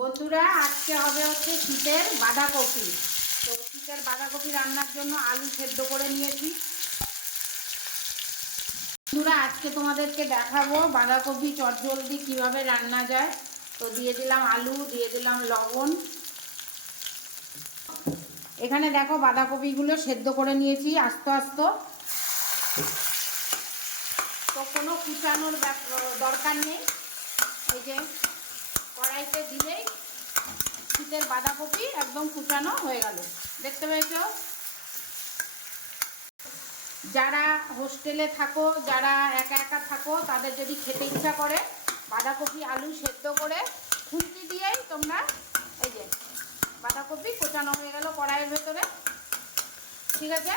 বন্ধুরা আজকে হবে হচ্ছে শীতের বাঁধাকপি। তো শীতের বাঁধাকপি রান্নার জন্য আলু সেদ্ধ করে নিয়েছি। বন্ধুরা আজকে তোমাদেরকে দেখাবো বাঁধাকপি চটজলদি কিভাবে রান্না যায়। তো দিয়ে দিলাম আলু, দিয়ে দিলাম লবণ। এখানে দেখো বাঁধাকপিগুলো সেদ্ধ করে নিয়েছি আস্তে আস্তে। তো কোনো কুচানোর দরকার নেই, এই যে কড়াইতে দিলেই শীতের বাঁধাকপি একদম কুচানো হয়ে গেল। দেখতে পেয়েছো? যারা হোস্টেলে থাকো, যারা একা একা থাকো, তাদের যদি খেতে ইচ্ছা করে বাঁধাকপি আলু সেদ্ধ করে খুন্তি দিয়েই তোমরা এই যে বাঁধাকপি কোচানো হয়ে গেল কড়াইয়ের ভেতরে। ঠিক আছে,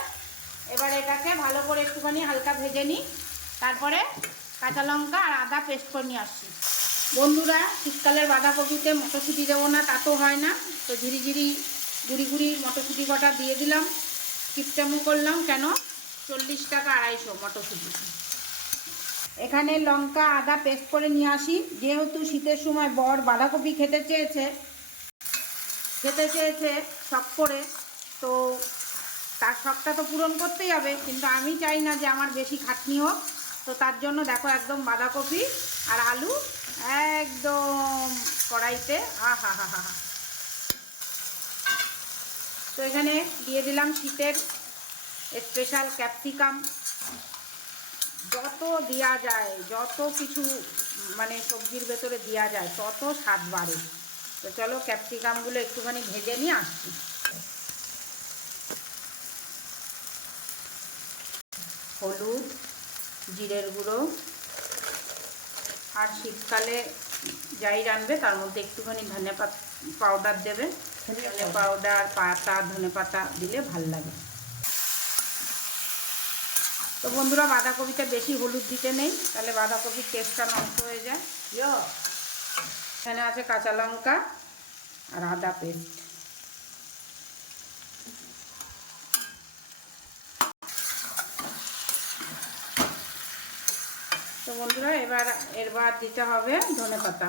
এবার এটাকে ভালো করে একটুখানি হালকা ভেজে নিই, তারপরে কাঁচা লঙ্কা আর আদা পেস্ট করে নিয়ে আসছি। বন্ধুরা শীতকালের বাঁধাকপিতে মটরশুঁটি দেবো না তা তো হয় না, তো ঝিরি গুড়ি গুড়ি মটরশুঁটি কটা দিয়ে দিলাম। কিপটামো করলাম কেন, 40 টাকা 250 মটরশুঁটি। এখানে লঙ্কা আদা পেস্ট করে নিয়ে আসি। যেহেতু শীতের সময় বর বাঁধাকপি খেতে চেয়েছে শখ করে, তো তার শখটা তো পূরণ করতেই হবে, কিন্তু আমি চাই না যে আমার বেশি খাটনি হোক। তো তার জন্য দেখো একদম বাঁধাকপি আর আলু একদম কড়াইতে হা হা হা। তো এখানে দিয়ে দিলাম শীতের স্পেশাল ক্যাপসিকাম। যত দেওয়া যায়, যত কিছু মানে সবজির ভেতরে দেওয়া যায় তত স্বাদ বাড়ে। তো চলো ক্যাপসিকামগুলো একটুখানি ভেজে নিয়ে আসছি। হলুদ, জিরের গুঁড়ো, আর শীতকালে যাই রানবে তার মধ্যে একটুখানি ধনে পাউডার দেবে। ধনে পাউডার, পাতা, ধনে পাতা দিলে ভাল লাগে। তো বন্ধুরা বাঁধাকপিতে বেশি হলুদ দিতে নেই, তাহলে বাঁধাকপির টেস্টটা নষ্ট হয়ে যায়। এখানে আছে কাঁচা লঙ্কা আর আদা পেস্ট। তো বন্ধুরা এবার দিতে হবে ধনে পাতা।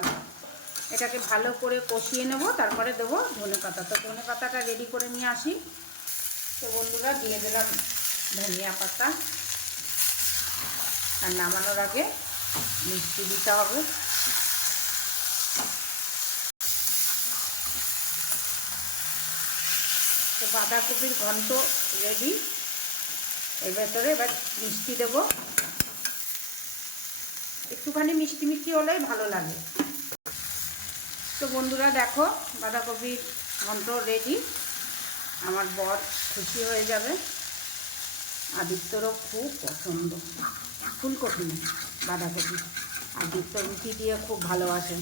এটাকে ভালো করে কষিয়ে নেব, তারপরে দেবো ধনে পাতা। তো ধনে পাতাটা রেডি করে নিয়ে আসি। তো বন্ধুরা দিয়ে দিলাম ধনিয়া পাতা, আর নামানোর আগে মিষ্টি দিতে হবে। তো বাঁধাকপির ঘন্ট রেডি। এর ভেতরে এবার মিষ্টি দেবো, একটুখানি মিষ্টি মিষ্টি হলেই ভালো লাগে। তো বন্ধুরা দেখো বাঁধাকপির ঘন্ট রেডি। আমার বর খুশি হয়ে যাবে। আদিত্যরও খুব পছন্দ ফুলকপি বাঁধাকপি। আদিত্য রুটি দিয়ে খুব ভালোবাসে।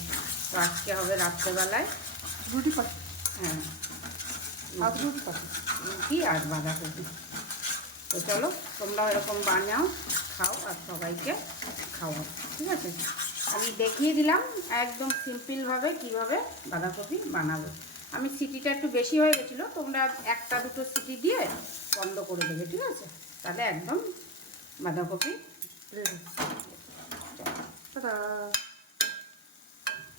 তো আজকে হবে রাত্রেবেলায় রুটি পাচ্ছি। হ্যাঁ, রুটি আর বাঁধাকপি। তো চলো তোমরা এরকম বানাও, খাও আর সবাইকে খাওয়াও। ঠিক আছে, আমি দেখিয়ে দিলাম একদম সিম্পলভাবে কীভাবে বাঁধাকপি বানাবো। আমি সিটিটা একটু বেশি হয়ে গেছিলো, তোমরা একটা দুটো সিটি দিয়ে বন্ধ করে দেবে। ঠিক আছে, তাহলে একদম বাঁধাকপি রেডি।